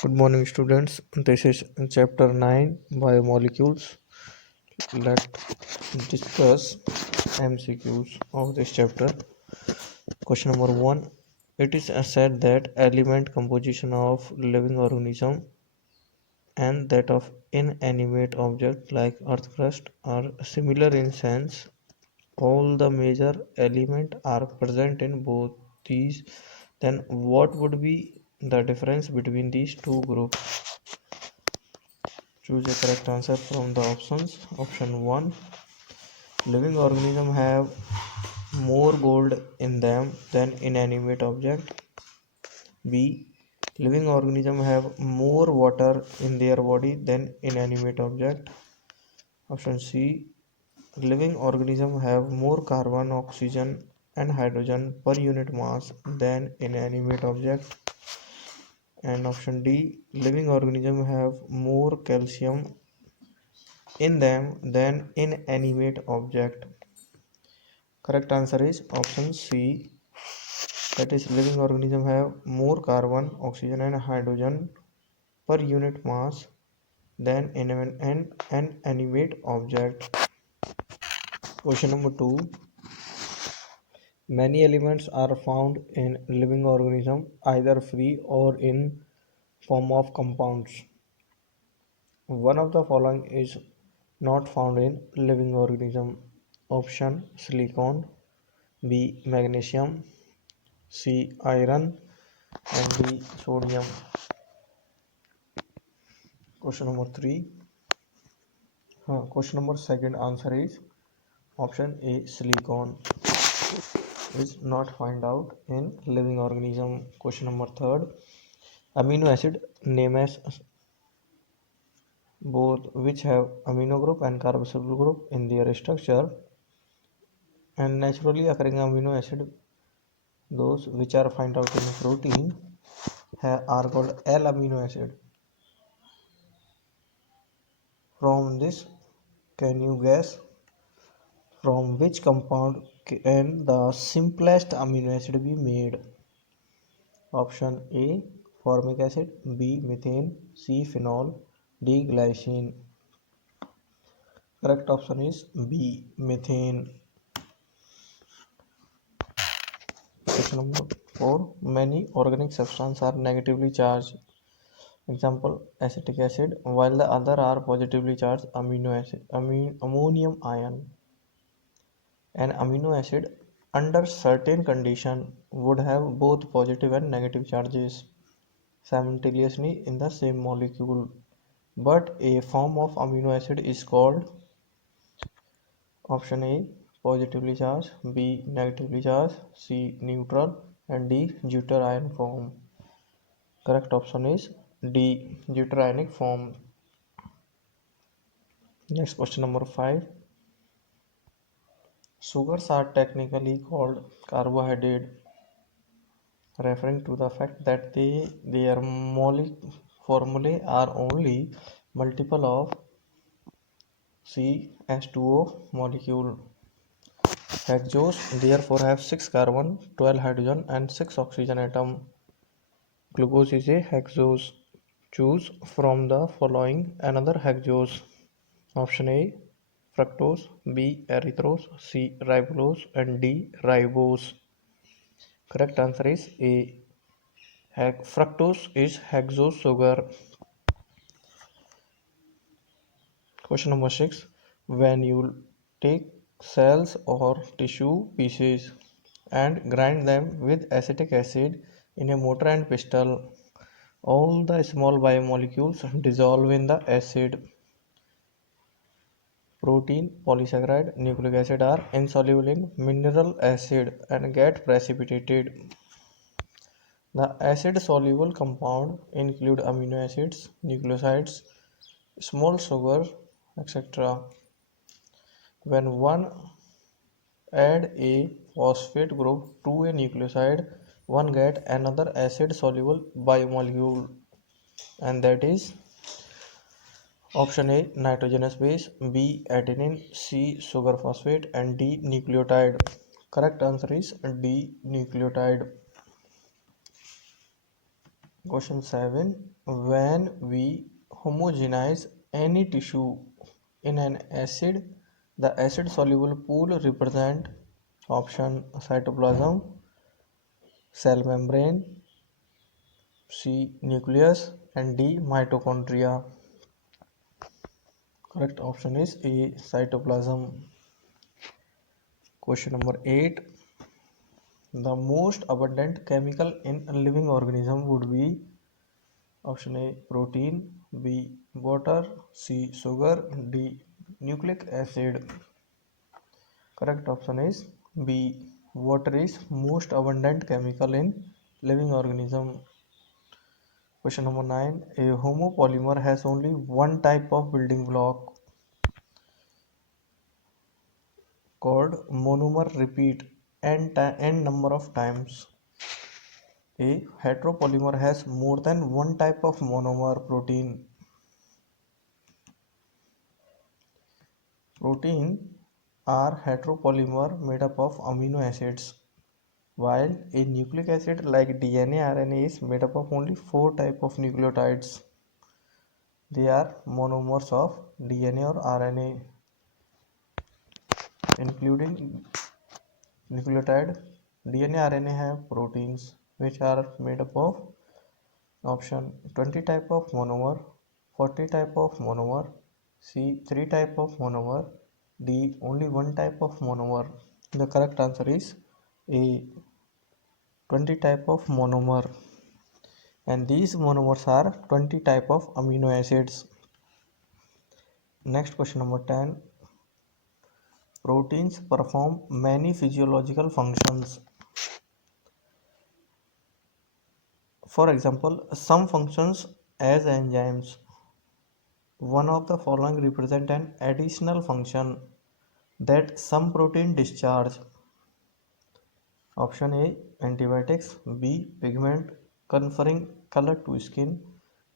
Good morning, students. This is chapter 9 Biomolecules. Let's discuss MCQs of this chapter. Question number 1. It is said that element composition of living organism and that of inanimate object like earth crust are similar in sense. All the major elements are present in both these. Then what would be the difference between these two groups? Choose a correct answer from the options. Option 1. Living organisms have more gold in them than inanimate objects. B. Living organisms have more water in their body than inanimate object. Option C. Living organisms have more carbon, oxygen and hydrogen per unit mass than inanimate object. And option D. Living organisms have more calcium in them than inanimate object. Correct answer is option C. That is, living organisms have more carbon, oxygen, and hydrogen per unit mass than an inanimate object. Question number 2. Many elements are found in living organisms either free or in form of compounds. One of the following is not found in living organism. Option silicon, B magnesium, C iron, and D sodium. Question number 3. Question number second answer is option A silicon is not found out in living organism. Question number third. Amino acid name as both which have amino group and carboxyl group in their structure, and naturally occurring amino acid, those which are found out in protein, are called L amino acid. From this, can you guess from which compound can the simplest amino acid be made? Option A formic acid, B methane, C phenol, D glycine. Correct option is B methane. Question number 4. Many organic substances are negatively charged. Example acetic acid, while the other are positively charged amino acid, ammonium ion. An amino acid under certain condition would have both positive and negative charges simultaneously in the same molecule, but a form of amino acid is called option A positively charged, B negatively charged, C neutral, and D deuterionic form. Correct option is D deuterionic form. Next question number 5. Sugars are technically called carbohydrate, referring to the fact that their formulae are only multiple of CH2O molecule. Hexose therefore have 6 carbon, 12 hydrogen and 6 oxygen atom. Glucose is a hexose. Choose from the following another hexose. Option A fructose, B erythrose, C ribulose and D ribose. Correct answer is A. Fructose is hexose sugar. Question number 6. When you take cells or tissue pieces and grind them with acetic acid in a mortar and pestle, all the small biomolecules dissolve in the acid. Protein, polysaccharide, nucleic acid are insoluble in mineral acid and get precipitated. The acid-soluble compound include amino acids, nucleosides, small sugar, etc. When one add a phosphate group to a nucleoside, one get another acid-soluble biomolecule, and that is option A nitrogenous base, B adenine, C sugar phosphate, and D nucleotide. Correct answer is D nucleotide. Question 7. When we homogenize any tissue in an acid, the acid soluble pool represent option cytoplasm, cell membrane, C nucleus, and D mitochondria. Correct option is A cytoplasm. Question number 8. The most abundant chemical in a living organism would be option A protein, B water, C sugar, D nucleic acid. Correct option is B. Water is most abundant chemical in living organism. Question number 9. A homopolymer has only one type of building block called monomer. Repeat n number of times. A heteropolymer has more than one type of monomer protein. Protein are heteropolymer made up of amino acids, while a nucleic acid like DNA RNA is made up of only four types of nucleotides. They are monomers of DNA or RNA, including nucleotide. DNA RNA have proteins which are made up of option 20 type of monomer, 40 type of monomer, C 3 type of monomer, D only one type of monomer. The correct answer is A 20 type of monomer, and these monomers are 20 type of amino acids. Next question number 10. Proteins perform many physiological functions. For example, some functions as enzymes. One of the following represent an additional function that some protein discharge. Option A antibiotics, B pigment conferring color to skin,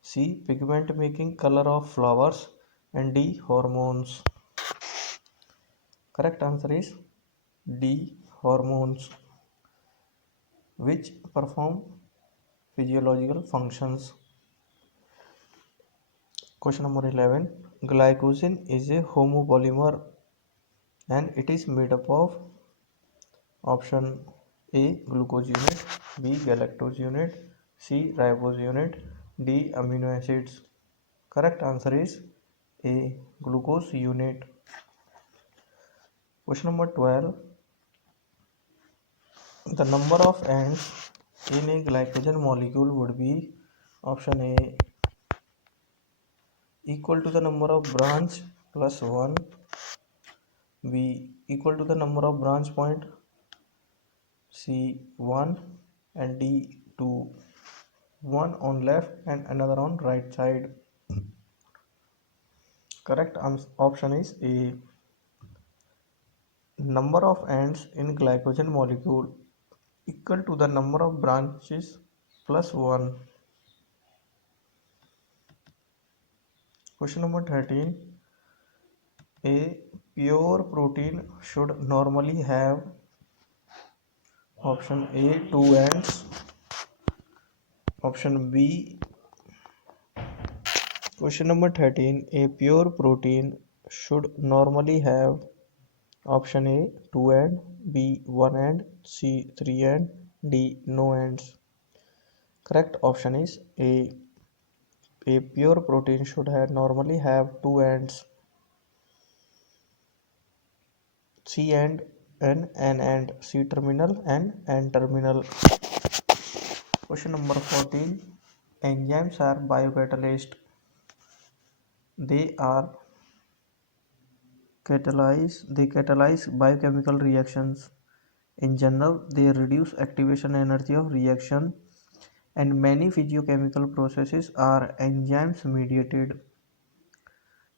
C pigment making color of flowers, and D hormones. Correct answer is D hormones, which perform physiological functions. Question number 11. Glycogen is a homopolymer and it is made up of option A glucose unit, B galactose unit, C ribose unit, D amino acids. Correct answer is A glucose unit. Question number 12. The number of ends in a glycogen molecule would be option A equal to the number of branch plus 1, B equal to the number of branch point, C 1, and D 2. One on left and another on right side. Correct option is A. Number of ends in glycogen molecule equal to the number of branches plus 1. Question number 13. A pure protein should normally have option A 2 ends, option B. Question number 13. A pure protein should normally have option A 2 end, B 1 end, C 3 end, D no ends. Correct option is A. A pure protein should normally have 2 ends, C end and N end, C terminal and N terminal. Question number 14. Enzymes are biocatalysts. They catalyze biochemical reactions. In general, they reduce activation energy of reaction, and many physiochemical processes are enzymes mediated.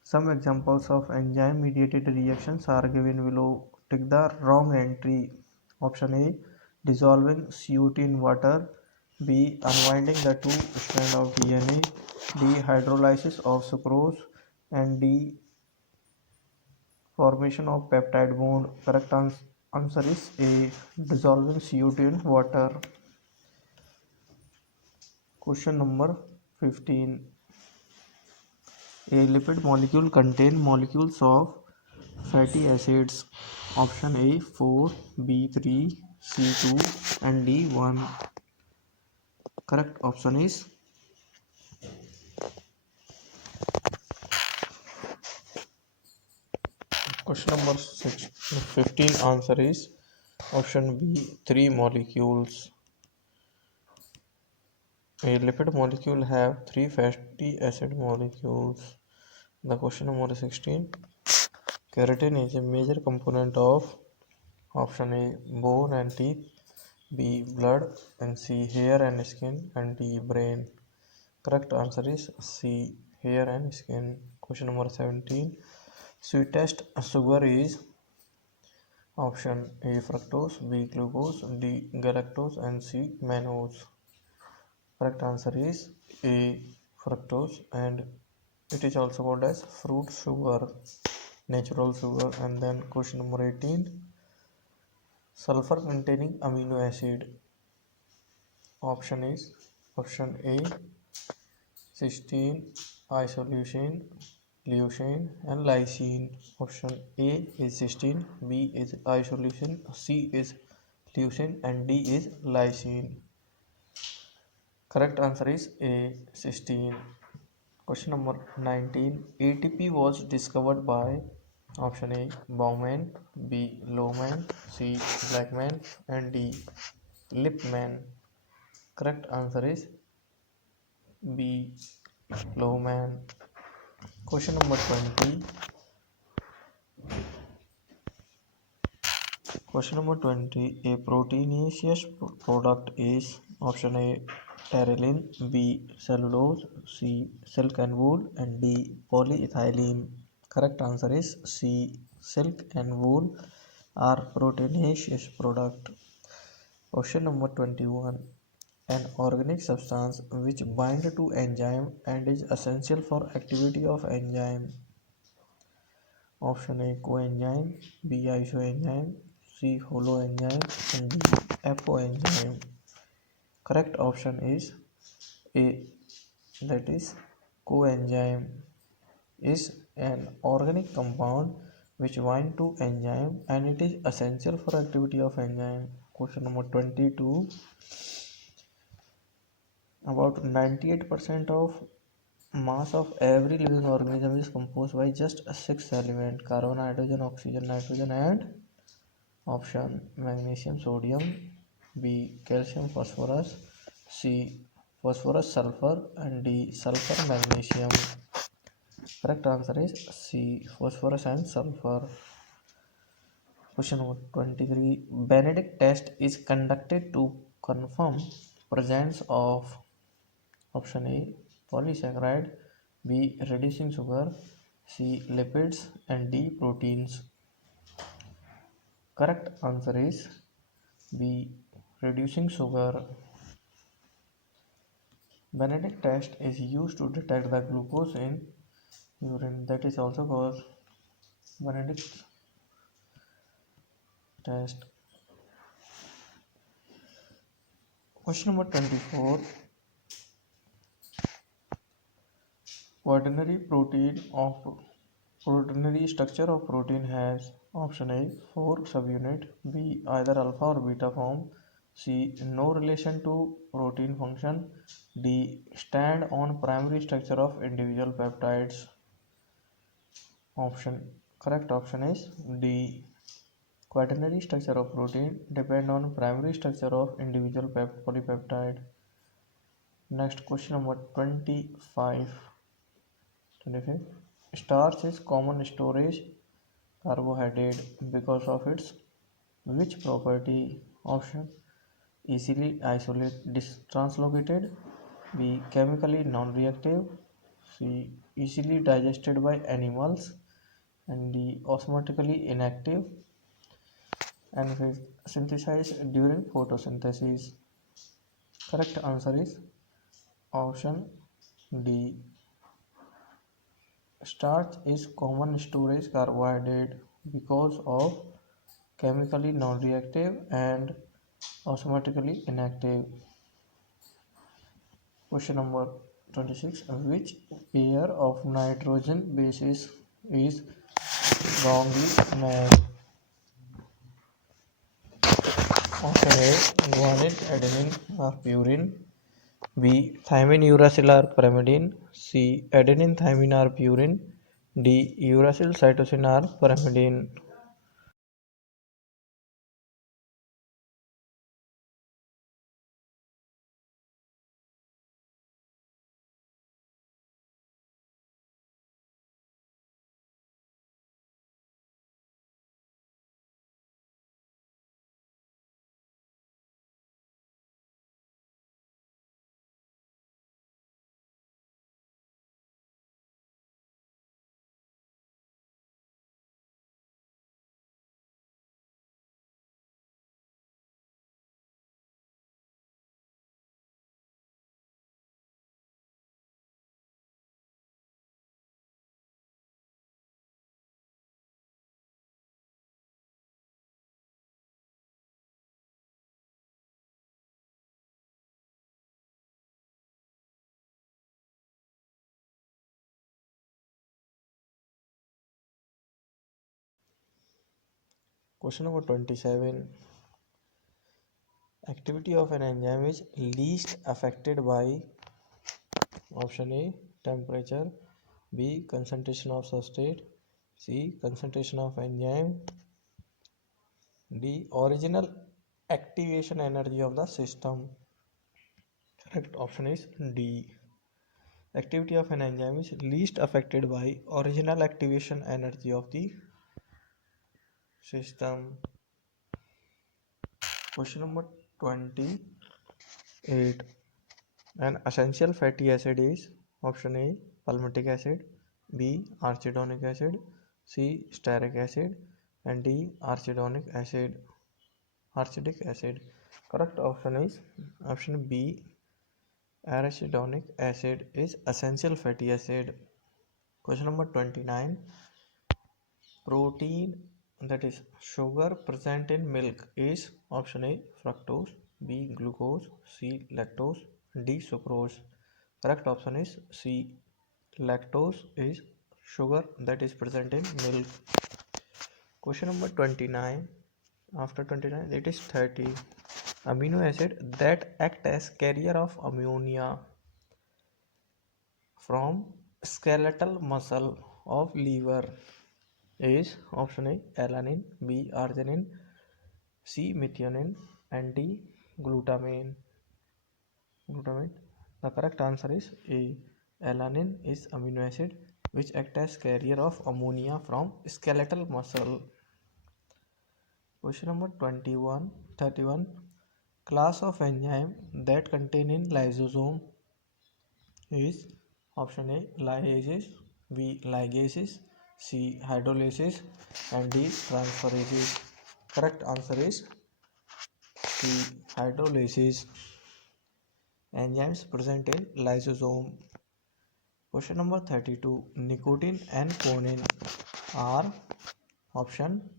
Some examples of enzyme mediated reactions are given below. Take the wrong entry. Option A dissolving CO2 in water, B unwinding the two strands of DNA, D hydrolysis of sucrose, and D formation of peptide bond. Correct answer is A dissolving CO2 in water. Question number 15. A lipid molecule contains molecules of fatty acids. Option A 4, B 3, C 2 and D 1. Correct option is question number 15. Answer is option B 3 molecules. A lipid molecule have 3 fatty acid molecules. The question number 16. Keratin is a major component of option A bone and teeth, B blood, and C hair and skin, and D brain. Correct answer is C hair and skin. Question number 17. Sweetest sugar is option A fructose, B glucose, D galactose, and C mannose. Correct answer is A fructose, and it is also called as fruit sugar, natural sugar. And then question number 18. Sulfur containing amino acid. Option is option A cysteine, isoleucine, leucine, and lysine. Option A is cysteine, B is isoleucine, C is leucine, and D is lysine. Correct answer is A cysteine. Question number 19. ATP was discovered by option A Baumann, B Lohmann, C Blackman, and D Lippmann. Correct answer is B Lohmann. Question number 20. Question number 20. A proteinaceous product is option A pterin, B cellulose, C silk and wool, and D polyethylene. Correct answer is C silk and wool are proteinaceous product. Question number 21. An organic substance which bind to enzyme and is essential for activity of enzyme. Option A coenzyme, B isoenzyme, C holoenzyme, and D apoenzyme. Correct option is A, that is coenzyme is an organic compound which bind to enzyme and it is essential for activity of enzyme. Question number 22. About 98% of mass of every living organism is composed by just 6 elements: carbon, nitrogen, oxygen, nitrogen, and option magnesium, sodium, B calcium, phosphorus, C phosphorus, sulfur, and D sulfur, magnesium. Correct answer is C phosphorus and sulfur. Question number 23. Benedict test is conducted to confirm presence of option A polysaccharide, B reducing sugar, C lipids, and D proteins. Correct answer is B reducing sugar. Benedict test is used to detect the glucose in urine, that is also called Benedict test. Question number 24. Quaternary structure of protein has option A 4 subunit, B either alpha or beta form, C no relation to protein function, D stand on primary structure of individual peptides. Option correct option is D. Quaternary structure of protein depend on primary structure of individual polypeptide. Next question number 25. Starch is common storage carbohydrate because of its which property? Option easily isolate translocated, B chemically non-reactive, C easily digested by animals, and D osmotically inactive, and synthesized during photosynthesis. Correct answer is option D. Starch is common storage carbohydrate because of chemically non-reactive and osmotically inactive. Question number 26. Which pair of nitrogen bases is wrongly named? Option A, guanine, adenine, or purine. B, thymine, uracil, or pyrimidine. C, adenine, thymine, or purine. D, uracil, cytosine, or pyrimidine. Question number 27. Activity of an enzyme is least affected by option A, temperature. B, concentration of substrate. C, concentration of enzyme. D, original activation energy of the system. Correct option is D. Activity of an enzyme is least affected by original activation energy of the system. Question number 28. An essential fatty acid is option A, palmitic acid. B, arachidonic acid. C, stearic acid. And D, arachidonic acid. Correct option is option B, arachidonic acid is essential fatty acid. Question number 29. Protein, that is sugar, present in milk is option A, fructose. B, glucose. C, lactose. D, sucrose. Correct option is C, lactose is sugar that is present in milk. Question number 29. After 29 it is 30. Amino acid that act as carrier of ammonia from skeletal muscle of liver is option A, alanine. B, arginine. C, methionine. And D, glutamine. The correct answer is A. Alanine is amino acid which act as carrier of ammonia from skeletal muscle. Question number 31. Class of enzyme that contain in lysosome is option A, lyases. B, ligases. C, hydrolases. And D, transferases. Correct answer is C, hydrolases. Enzymes present in lysosome. Question number 32. Nicotine and choline are option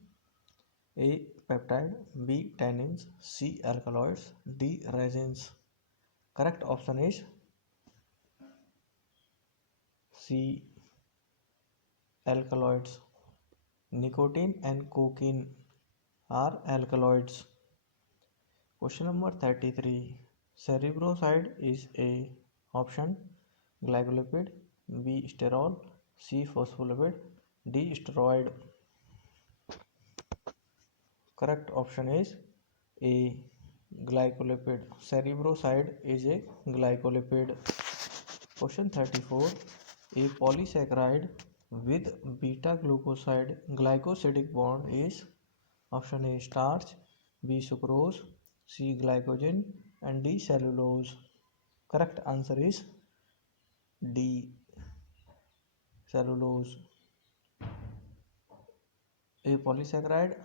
A, peptide. B, tannins. C, alkaloids. D, resins. Correct option is C, alkaloids. Nicotine and cocaine are alkaloids. Question number 33. Cerebroside is A, option glycolipid. B, sterol. C, phospholipid. D, steroid. Correct option is A, glycolipid. Cerebroside is a glycolipid. Question 34. A polysaccharide with beta glucoside glycosidic bond is option A, starch. B, sucrose. C, glycogen. And D, cellulose. Correct answer is D, cellulose. A polysaccharide,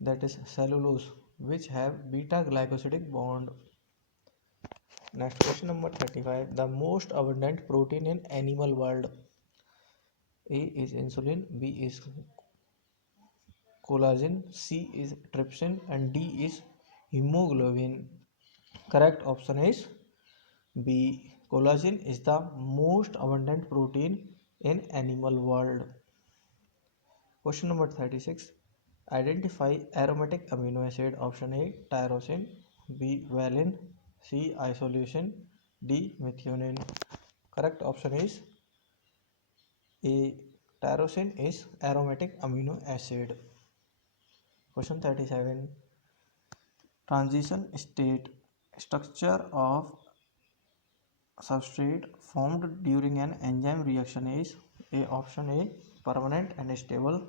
that is cellulose, which have beta glycosidic bond. Next question number 35. The most abundant protein in animal world. A is insulin, B is collagen, C is trypsin, and D is hemoglobin. Correct option is B. Collagen is the most abundant protein in animal world. Question number 36. Identify aromatic amino acid. Option A tyrosine, B valine, C isoleucine, D methionine. Correct option is A. Tyrosine is aromatic amino acid. Question 37. Transition state structure of substrate formed during an enzyme reaction is A. Option A permanent and stable,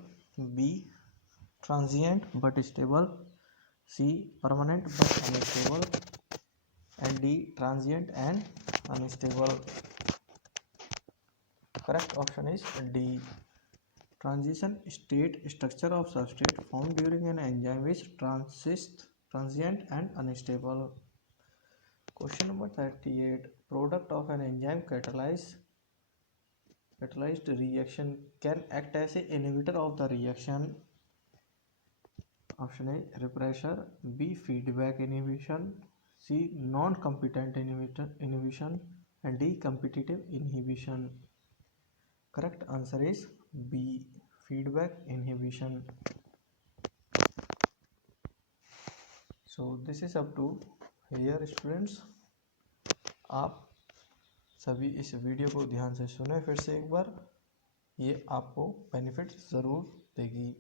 B transient but stable, C permanent but unstable, and D transient and unstable. Correct option is D. Transition state structure of substrate formed during an enzyme is transient and unstable. Question number 38. Product of an enzyme catalyzed reaction can act as an inhibitor of the reaction. Option A repressor, B feedback inhibition, C non-competent inhibition, and D competitive inhibition. Correct answer is B feedback inhibition. So this is up to here students. आप सभी इस video को ध्यान से सुने फिर से एक बार, ये आपको बेनिफिट ज़रूर देगी।